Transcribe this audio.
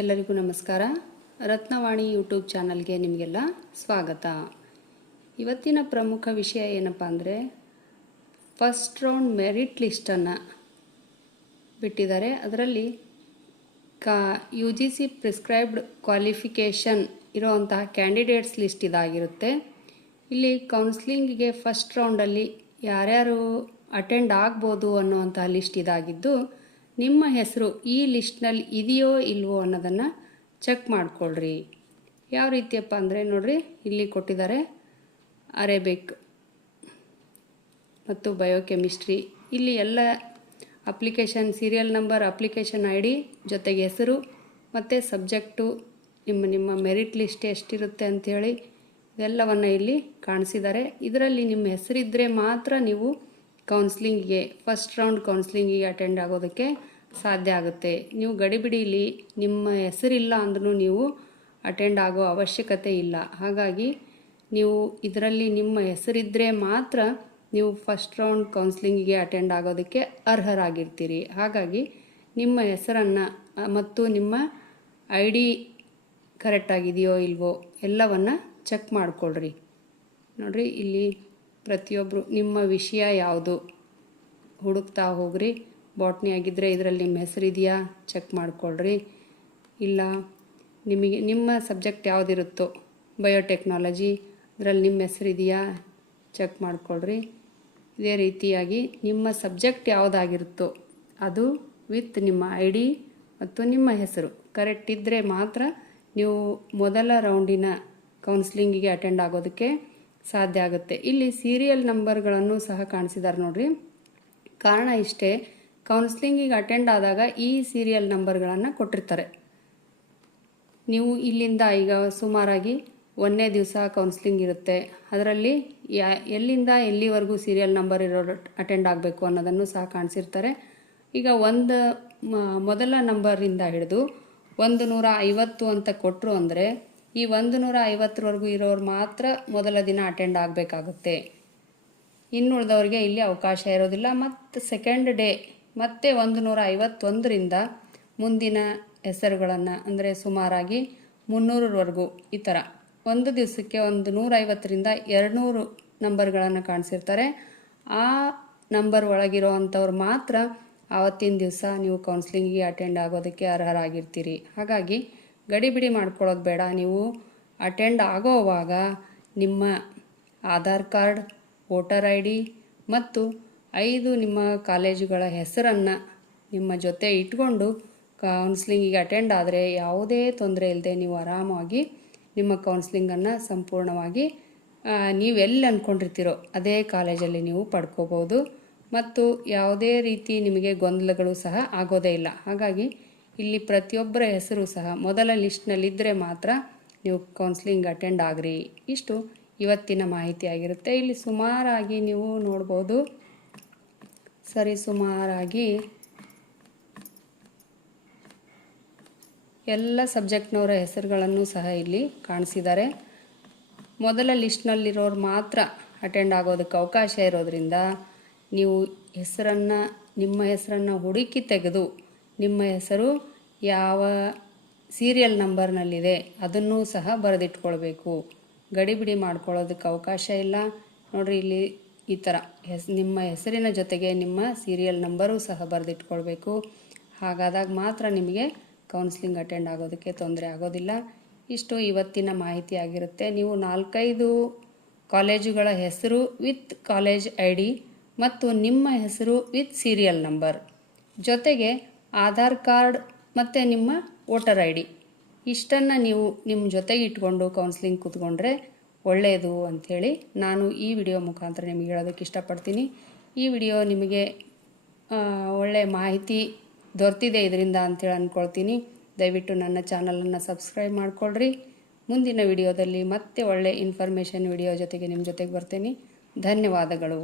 ಎಲ್ಲರಿಗೂ ನಮಸ್ಕಾರ. ರತ್ನವಾಣಿ ಯೂಟ್ಯೂಬ್ ಚಾನಲ್ಗೆ ನಿಮಗೆಲ್ಲ ಸ್ವಾಗತ. ಇವತ್ತಿನ ಪ್ರಮುಖ ವಿಷಯ ಏನಪ್ಪ ಅಂದರೆ, ಫಸ್ಟ್ ರೌಂಡ್ ಮೆರಿಟ್ ಲಿಸ್ಟನ್ನು ಬಿಟ್ಟಿದ್ದಾರೆ. ಅದರಲ್ಲಿ UGC ಪ್ರಿಸ್ಕ್ರೈಬ್ಡ್ ಕ್ವಾಲಿಫಿಕೇಷನ್ ಇರೋವಂತಹ ಕ್ಯಾಂಡಿಡೇಟ್ಸ್ ಲಿಸ್ಟ್ ಇದಾಗಿರುತ್ತೆ. ಇಲ್ಲಿ ಕೌನ್ಸ್ಲಿಂಗಿಗೆ ಫಸ್ಟ್ ರೌಂಡಲ್ಲಿ ಯಾರ್ಯಾರು ಅಟೆಂಡ್ ಆಗ್ಬೋದು ಅನ್ನುವಂತಹ ಲಿಸ್ಟ್ ಇದಾಗಿದ್ದು, ನಿಮ್ಮ ಹೆಸರು ಈ ಲಿಸ್ಟ್ನಲ್ಲಿ ಇದೆಯೋ ಇಲ್ವೋ ಅನ್ನೋದನ್ನು ಚೆಕ್ ಮಾಡಿಕೊಳ್ಳ್ರಿ. ಯಾವ ರೀತಿಯಪ್ಪ ಅಂದರೆ ನೋಡ್ರಿ, ಇಲ್ಲಿ ಕೊಟ್ಟಿದ್ದಾರೆ ಅರೇಬಿಕ್ ಮತ್ತು ಬಯೋಕೆಮಿಸ್ಟ್ರಿ. ಇಲ್ಲಿ ಎಲ್ಲ application serial number, application ID ಜೊತೆಗೆ ಹೆಸರು ಮತ್ತು ಸಬ್ಜೆಕ್ಟು, ನಿಮ್ಮ ಮೆರಿಟ್ ಲಿಸ್ಟ್ ಎಷ್ಟಿರುತ್ತೆ ಅಂಥೇಳಿ ಇದೆಲ್ಲವನ್ನು ಇಲ್ಲಿ ಕಾಣಿಸಿದ್ದಾರೆ. ಇದರಲ್ಲಿ ನಿಮ್ಮ ಹೆಸರಿದ್ದರೆ ಮಾತ್ರ ನೀವು ಕೌನ್ಸ್ಲಿಂಗಿಗೆ ಫಸ್ಟ್ ರೌಂಡ್ ಕೌನ್ಸ್ಲಿಂಗಿಗೆ ಅಟೆಂಡ್ ಆಗೋದಕ್ಕೆ ಸಾಧ್ಯ ಆಗುತ್ತೆ. ನೀವು ಗಡಿಬಿಡಿಲಿ ನಿಮ್ಮ ಹೆಸರಿಲ್ಲ ಅಂದ್ರೂ ನೀವು ಅಟೆಂಡ್ ಆಗೋ ಅವಶ್ಯಕತೆ ಇಲ್ಲ. ಹಾಗಾಗಿ ನೀವು ಇದರಲ್ಲಿ ನಿಮ್ಮ ಹೆಸರಿದ್ದರೆ ಮಾತ್ರ ನೀವು ಫಸ್ಟ್ ರೌಂಡ್ ಕೌನ್ಸ್ಲಿಂಗಿಗೆ ಅಟೆಂಡ್ ಆಗೋದಕ್ಕೆ ಅರ್ಹರಾಗಿರ್ತೀರಿ. ಹಾಗಾಗಿ ನಿಮ್ಮ ಹೆಸರನ್ನು ಮತ್ತು ನಿಮ್ಮ ID ಕರೆಕ್ಟಾಗಿದೆಯೋ ಇಲ್ವೋ ಎಲ್ಲವನ್ನು ಚೆಕ್ ಮಾಡಿಕೊಳ್ಳ್ರಿ. ನೋಡಿರಿ, ಇಲ್ಲಿ ಪ್ರತಿಯೊಬ್ಬರು ನಿಮ್ಮ ವಿಷಯ ಯಾವುದು ಹುಡುಕ್ತಾ ಹೋಗ್ರಿ. ಬಾಟ್ನಿ ಆಗಿದ್ದರೆ ಇದರಲ್ಲಿ ನಿಮ್ಮ ಹೆಸರಿದೆಯಾ ಚೆಕ್ ಮಾಡಿಕೊಳ್ಳ್ರಿ. ಇಲ್ಲ ನಿಮಗೆ ನಿಮ್ಮ ಸಬ್ಜೆಕ್ಟ್ ಯಾವುದಿರುತ್ತೋ, ಬಯೋಟೆಕ್ನಾಲಜಿ, ಇದರಲ್ಲಿ ನಿಮ್ಮ ಹೆಸರಿದೆಯಾ ಚೆಕ್ ಮಾಡಿಕೊಳ್ಳ್ರಿ. ಇದೇ ರೀತಿಯಾಗಿ ನಿಮ್ಮ ಸಬ್ಜೆಕ್ಟ್ ಯಾವುದಾಗಿರುತ್ತೋ ಅದು ವಿತ್ ನಿಮ್ಮ ID ಮತ್ತು ನಿಮ್ಮ ಹೆಸರು ಕರೆಕ್ಟ್ ಇದ್ದರೆ ಮಾತ್ರ ನೀವು ಮೊದಲ ರೌಂಡಿನ ಕೌನ್ಸ್ಲಿಂಗಿಗೆ ಅಟೆಂಡ್ ಆಗೋದಕ್ಕೆ ಸಾಧ್ಯ ಆಗುತ್ತೆ. ಇಲ್ಲಿ ಸೀರಿಯಲ್ ನಂಬರ್ಗಳನ್ನು ಸಹ ಕಾಣಿಸಿದ್ದಾರೆ ನೋಡ್ರಿ. ಕಾರಣ ಇಷ್ಟೇ, ಕೌನ್ಸ್ಲಿಂಗಿಗೆ ಅಟೆಂಡ್ ಆದಾಗ ಈ ಸೀರಿಯಲ್ ನಂಬರ್ಗಳನ್ನು ಕೊಟ್ಟಿರ್ತಾರೆ. ನೀವು ಇಲ್ಲಿಂದ ಈಗ ಸುಮಾರಾಗಿ 1ನೇ ದಿವಸ ಕೌನ್ಸ್ಲಿಂಗ್ ಇರುತ್ತೆ. ಅದರಲ್ಲಿ ಎಲ್ಲಿಂದ ಎಲ್ಲಿವರೆಗೂ ಸೀರಿಯಲ್ ನಂಬರ್ ಇರೋರು ಅಟೆಂಡ್ ಆಗಬೇಕು ಅನ್ನೋದನ್ನು ಸಹ ಕಾಣಿಸಿರ್ತಾರೆ. ಈಗ ಮೊದಲ ನಂಬರಿಂದ ಹಿಡಿದು 150 ಅಂತ ಕೊಟ್ಟರು ಅಂದರೆ ಈ 150ವರೆಗೂ ಇರೋರು ಮಾತ್ರ ಮೊದಲ ದಿನ ಅಟೆಂಡ್ ಆಗಬೇಕಾಗುತ್ತೆ. ಇನ್ನುಳಿದವರಿಗೆ ಇಲ್ಲಿ ಅವಕಾಶ ಇರೋದಿಲ್ಲ. ಮತ್ತು ಸೆಕೆಂಡ್ ಡೇ ಮತ್ತೆ 151ರಿಂದ ಮುಂದಿನ ಹೆಸರುಗಳನ್ನು ಅಂದರೆ ಸುಮಾರಾಗಿ 300ರವರೆಗೂ ಈ ಥರ ಒಂದು ದಿವಸಕ್ಕೆ 150ರಿಂದ 200 ನಂಬರ್ಗಳನ್ನು ಕಾಣಿಸಿರ್ತಾರೆ. ಆ ನಂಬರ್ ಒಳಗಿರೋ ಅಂಥವ್ರು ಮಾತ್ರ ಆವತ್ತಿನ ದಿವಸ ನೀವು ಕೌನ್ಸ್ಲಿಂಗಿಗೆ ಅಟೆಂಡ್ ಆಗೋದಕ್ಕೆ ಅರ್ಹರಾಗಿರ್ತೀರಿ. ಹಾಗಾಗಿ ಗಡಿಬಿಡಿ ಮಾಡ್ಕೊಳ್ಳೋದು ಬೇಡ. ನೀವು ಅಟೆಂಡ್ ಆಗೋವಾಗ ನಿಮ್ಮ ಆಧಾರ್ ಕಾರ್ಡ್, ವೋಟರ್ ID ಮತ್ತು 5 ನಿಮ್ಮ ಕಾಲೇಜುಗಳ ಹೆಸರನ್ನು ನಿಮ್ಮ ಜೊತೆ ಇಟ್ಕೊಂಡು ಕೌನ್ಸ್ಲಿಂಗಿಗೆ ಅಟೆಂಡ್ ಆದರೆ ಯಾವುದೇ ತೊಂದರೆ ಇಲ್ಲದೆ ನೀವು ಆರಾಮಾಗಿ ನಿಮ್ಮ ಕೌನ್ಸ್ಲಿಂಗನ್ನು ಸಂಪೂರ್ಣವಾಗಿ ನೀವೆಲ್ಲಿ ಅಂದ್ಕೊಂಡಿರ್ತೀರೋ ಅದೇ ಕಾಲೇಜಲ್ಲಿ ನೀವು ಪಡ್ಕೋಬೋದು. ಮತ್ತು ಯಾವುದೇ ರೀತಿ ನಿಮಗೆ ಗೊಂದಲಗಳು ಸಹ ಆಗೋದೇ ಇಲ್ಲ. ಹಾಗಾಗಿ ಇಲ್ಲಿ ಪ್ರತಿಯೊಬ್ಬರ ಹೆಸರು ಸಹ ಮೊದಲ ಲಿಸ್ಟ್ನಲ್ಲಿದ್ದರೆ ಮಾತ್ರ ನೀವು ಕೌನ್ಸ್ಲಿಂಗ್ ಅಟೆಂಡ್ ಆಗ್ರಿ. ಇಷ್ಟು ಇವತ್ತಿನ ಮಾಹಿತಿ ಆಗಿರುತ್ತೆ. ಇಲ್ಲಿ ಸುಮಾರಾಗಿ ನೀವು ನೋಡ್ಬೋದು, ಸುಮಾರಾಗಿ ಎಲ್ಲ ಸಬ್ಜೆಕ್ಟ್ನವರ ಹೆಸರುಗಳನ್ನು ಸಹ ಇಲ್ಲಿ ಕಾಣಿಸಿದ್ದಾರೆ. ಮೊದಲ ಲಿಸ್ಟ್ನಲ್ಲಿರೋರು ಮಾತ್ರ ಅಟೆಂಡ್ ಆಗೋದಕ್ಕೆ ಅವಕಾಶ ಇರೋದ್ರಿಂದ ನೀವು ನಿಮ್ಮ ಹೆಸರನ್ನು ಹುಡುಕಿ ತೆಗೆದು ನಿಮ್ಮ ಹೆಸರು ಯಾವ ಸೀರಿಯಲ್ ನಂಬರ್ನಲ್ಲಿದೆ ಅದನ್ನೂ ಸಹ ಬರೆದಿಟ್ಕೊಳ್ಬೇಕು. ಗಡಿಬಿಡಿ ಮಾಡ್ಕೊಳ್ಳೋದಕ್ಕೆ ಅವಕಾಶ ಇಲ್ಲ. ನೋಡಿರಿ, ಇಲ್ಲಿ ಈ ಥರ ನಿಮ್ಮ ಹೆಸರಿನ ಜೊತೆಗೆ ನಿಮ್ಮ ಸೀರಿಯಲ್ ನಂಬರೂ ಸಹ ಬರೆದಿಟ್ಕೊಳ್ಬೇಕು. ಹಾಗಾದಾಗ ಮಾತ್ರ ನಿಮಗೆ ಕೌನ್ಸ್ಲಿಂಗ್ ಅಟೆಂಡ್ ಆಗೋದಕ್ಕೆ ತೊಂದರೆ ಆಗೋದಿಲ್ಲ. ಇಷ್ಟು ಇವತ್ತಿನ ಮಾಹಿತಿ ಆಗಿರುತ್ತೆ. ನೀವು 4-5 ಕಾಲೇಜುಗಳ ಹೆಸರು ವಿತ್ ಕಾಲೇಜ್ ID ಮತ್ತು ನಿಮ್ಮ ಹೆಸರು ವಿತ್ ಸೀರಿಯಲ್ ನಂಬರ್ ಜೊತೆಗೆ ಆಧಾರ್ ಕಾರ್ಡ್ ಮತ್ತು ನಿಮ್ಮ ವೋಟರ್ ID ಇಷ್ಟನ್ನು ನೀವು ನಿಮ್ಮ ಜೊತೆಗೆ ಇಟ್ಕೊಂಡು ಕೌನ್ಸ್ಲಿಂಗ್ ಕೂತ್ಕೊಂಡ್ರೆ ಒಳ್ಳೆಯದು ಅಂಥೇಳಿ ನಾನು ಈ ವಿಡಿಯೋ ಮುಖಾಂತರ ನಿಮಗೆ ಹೇಳೋದಕ್ಕೆ ಇಷ್ಟಪಡ್ತೀನಿ. ಈ ವಿಡಿಯೋ ನಿಮಗೆ ಒಳ್ಳೆಯ ಮಾಹಿತಿ ದೊರೆತಿದೆ ಇದರಿಂದ ಅಂಥೇಳಿ ಅಂದ್ಕೊಳ್ತೀನಿ. ದಯವಿಟ್ಟು ನನ್ನ ಚಾನಲನ್ನು ಸಬ್ಸ್ಕ್ರೈಬ್ ಮಾಡಿಕೊಳ್ಳ್ರಿ. ಮುಂದಿನ ವಿಡಿಯೋದಲ್ಲಿ ಮತ್ತೆ ಒಳ್ಳೆಯ ಇನ್ಫಾರ್ಮೇಷನ್ ವಿಡಿಯೋ ಜೊತೆಗೆ ನಿಮ್ಮ ಜೊತೆಗೆ ಬರ್ತೀನಿ. ಧನ್ಯವಾದಗಳು.